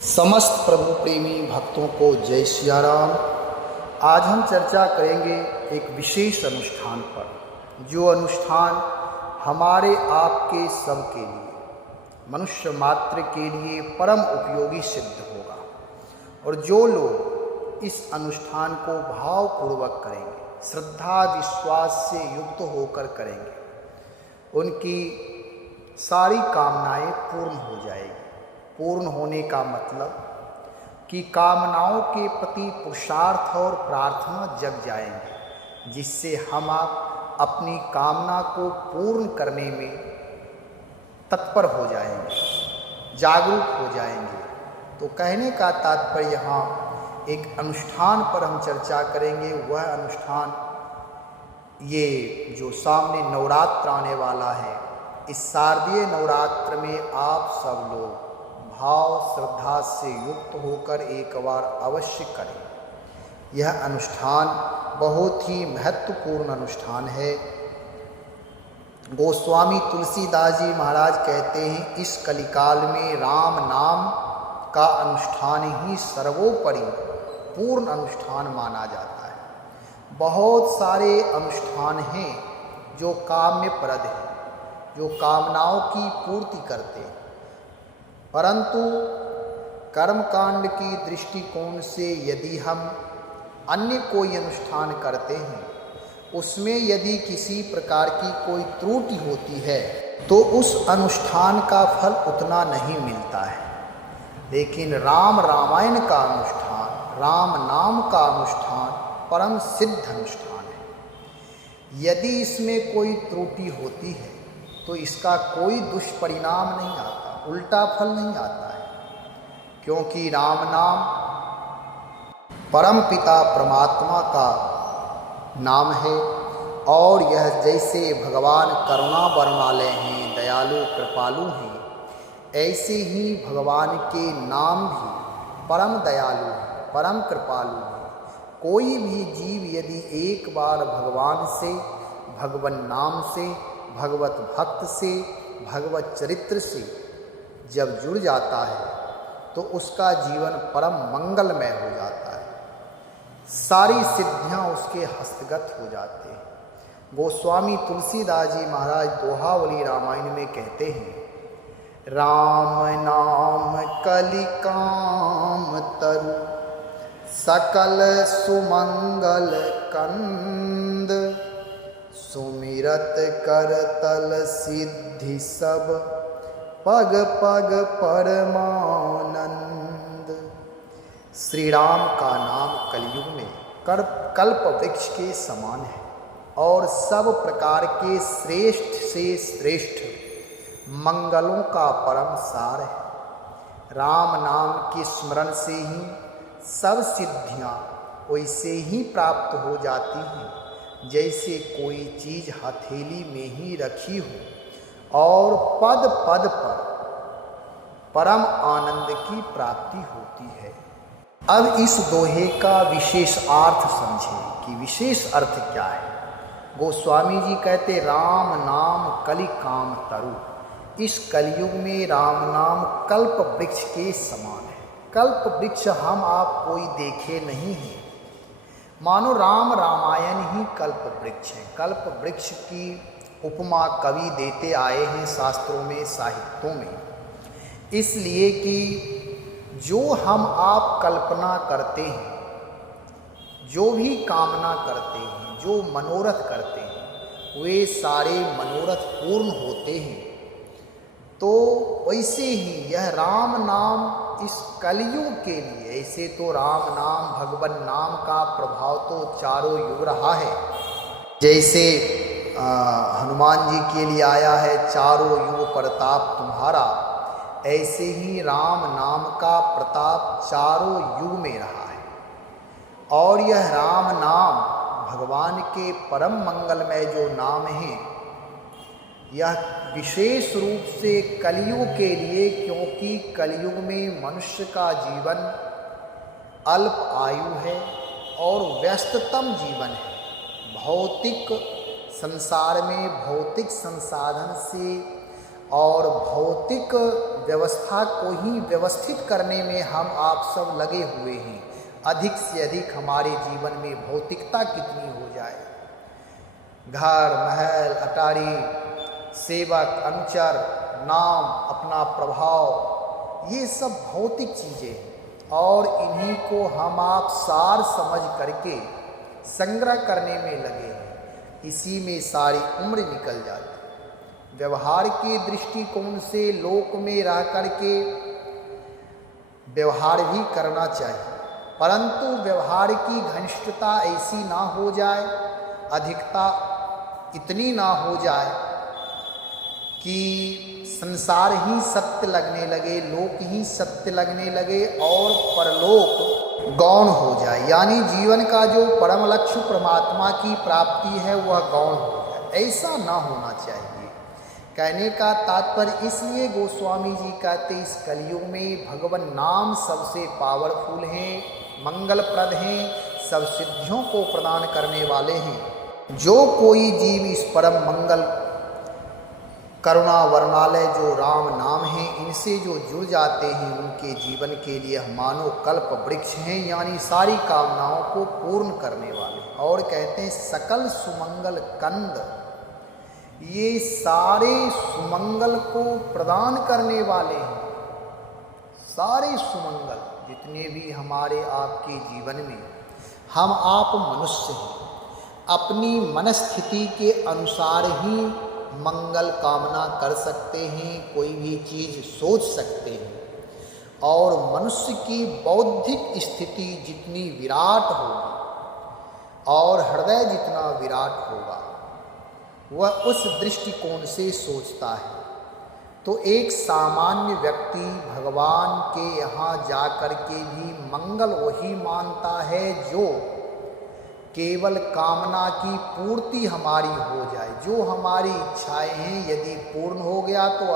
समस्त प्रभु प्रेमी भक्तों को जय सिया राम। आज हम चर्चा करेंगे एक विशेष अनुष्ठान पर, जो अनुष्ठान हमारे आपके सबके लिए, मनुष्य मात्र के लिए परम उपयोगी सिद्ध होगा। और जो लोग इस अनुष्ठान को भावपूर्वक करेंगे, श्रद्धा विश्वास से युक्त होकर करेंगे, उनकी सारी कामनाएं पूर्ण हो जाएगी। पूर्ण होने का मतलब कि कामनाओं के प्रति पुरुषार्थ और प्रार्थना जग जाएंगे, जिससे हम आप अपनी कामना को पूर्ण करने में तत्पर हो जाएंगे, जागरूक हो जाएंगे। तो कहने का तात्पर्य यहाँ एक अनुष्ठान पर हम चर्चा करेंगे। वह अनुष्ठान ये जो सामने नवरात्र आने वाला है, इस शारदीय नवरात्र में आप सब लोग भाव श्रद्धा से युक्त होकर एक बार अवश्य करें। यह अनुष्ठान बहुत ही महत्वपूर्ण अनुष्ठान है। गोस्वामी तुलसीदास जी महाराज कहते हैं, इस कलिकाल में राम नाम का अनुष्ठान ही सर्वोपरि पूर्ण अनुष्ठान माना जाता है। बहुत सारे अनुष्ठान हैं जो काम्यप्रद हैं, जो कामनाओं की पूर्ति करते हैं, परंतु कर्मकांड की दृष्टिकोण से यदि हम अन्य कोई अनुष्ठान करते हैं, उसमें यदि किसी प्रकार की कोई त्रुटि होती है तो उस अनुष्ठान का फल उतना नहीं मिलता है। लेकिन राम रामायण का अनुष्ठान, राम नाम का अनुष्ठान परम सिद्ध अनुष्ठान है। यदि इसमें कोई त्रुटि होती है तो इसका कोई दुष्परिणाम नहीं आता, उल्टा फल नहीं आता है, क्योंकि राम नाम परम पिता परमात्मा का नाम है। और यह जैसे भगवान करुणा बरन वाले हैं, दयालु कृपालु हैं, ऐसे ही भगवान के नाम भी परम दयालु हैं, परम कृपालु हैं। कोई भी जीव यदि एक बार भगवान से, भगवन नाम से, भगवत भक्त से, भगवत चरित्र से जब जुड़ जाता है तो उसका जीवन परम मंगलमय हो जाता है, सारी सिद्धियां उसके हस्तगत हो जाते हैं। गोस्वामी तुलसीदास जी महाराज दोहावली रामायण में कहते हैं, राम नाम कलि काम तरु, सकल सुमंगल कंद, सुमिरत कर तल सिद्धि सब, पग पग परमानंद। श्री राम का नाम कलयुग में कल्प वृक्ष के समान है और सब प्रकार के श्रेष्ठ से श्रेष्ठ मंगलों का परम सार है। राम नाम के स्मरण से ही सब सिद्धियां वैसे ही प्राप्त हो जाती हैं जैसे कोई चीज हथेली में ही रखी हो और पद पद पर परम आनंद की प्राप्ति होती है। अब इस दोहे का विशेष अर्थ समझें कि विशेष अर्थ क्या है। गोस्वामी जी कहते, राम नाम कलि काम तरु। इस कलयुग में राम नाम कल्प वृक्ष के समान है। कल्प वृक्ष हम आप कोई देखे नहीं हैं, मानो राम रामायण ही कल्प वृक्ष है। कल्प वृक्ष की उपमा कवि देते आए हैं शास्त्रों में, साहित्यों में, इसलिए कि जो हम आप कल्पना करते हैं, जो भी कामना करते हैं, जो मनोरथ करते हैं, वे सारे मनोरथ पूर्ण होते हैं। तो वैसे ही यह राम नाम इस कलयुग के लिए, ऐसे तो राम नाम भगवान नाम का प्रभाव तो चारों युग रहा है। जैसे हनुमान जी के लिए आया है, चारों युग प्रताप तुम्हारा, ऐसे ही राम नाम का प्रताप चारों युग में रहा है। और यह राम नाम भगवान के परम मंगलमय जो नाम है, यह विशेष रूप से कलयुग के लिए, क्योंकि कलयुग में मनुष्य का जीवन अल्प आयु है और व्यस्ततम जीवन है। भौतिक संसार में भौतिक संसाधन से और भौतिक व्यवस्था को ही व्यवस्थित करने में हम आप सब लगे हुए हैं। अधिक से अधिक हमारे जीवन में भौतिकता कितनी हो जाए, घर महल अटारी, सेवक अनुचर, नाम, अपना प्रभाव, ये सब भौतिक चीज़ें हैं और इन्हीं को हम आप सार समझ करके संग्रह करने में लगे हैं। इसी में सारी उम्र निकल जाती। व्यवहार के दृष्टिकोण से लोक में रह करके व्यवहार भी करना चाहिए, परंतु व्यवहार की घनिष्ठता ऐसी ना हो जाए, अधिकता इतनी ना हो जाए कि संसार ही सत्य लगने लगे, लोक ही सत्य लगने लगे और परलोक गौण हो जाए। यानी जीवन का जो परम लक्ष्य परमात्मा की प्राप्ति है वह गौण हो जाए। ऐसा ना होना चाहिए। कहने का तात्पर्य इसलिए गोस्वामी जी कहते इस कलयुग में भगवान नाम सबसे पावरफुल हैं, मंगलप्रद हैं, सब सिद्धियों को प्रदान करने वाले हैं। जो कोई जीव इस परम मंगल करुणा वर्णालय जो राम नाम है इनसे जो जुड़ जाते हैं उनके जीवन के लिए मानो कल्प वृक्ष हैं, यानी सारी कामनाओं को पूर्ण करने वाले। और कहते हैं सकल सुमंगल कंद, ये सारे सुमंगल को प्रदान करने वाले हैं। सारे सुमंगल जितने भी हमारे आपके जीवन में, हम आप मनुष्य हैं, अपनी मनस्थिति के अनुसार ही मंगल कामना कर सकते हैं, कोई भी चीज़ सोच सकते हैं। और मनुष्य की बौद्धिक स्थिति जितनी विराट होगी और हृदय जितना विराट होगा वह उस दृष्टिकोण से सोचता है। तो एक सामान्य व्यक्ति भगवान के यहाँ जा कर के भी मंगल वही मानता है जो केवल कामना की पूर्ति हमारी हो जाए। जो हमारी इच्छाएं हैं यदि पूर्ण हो गया तो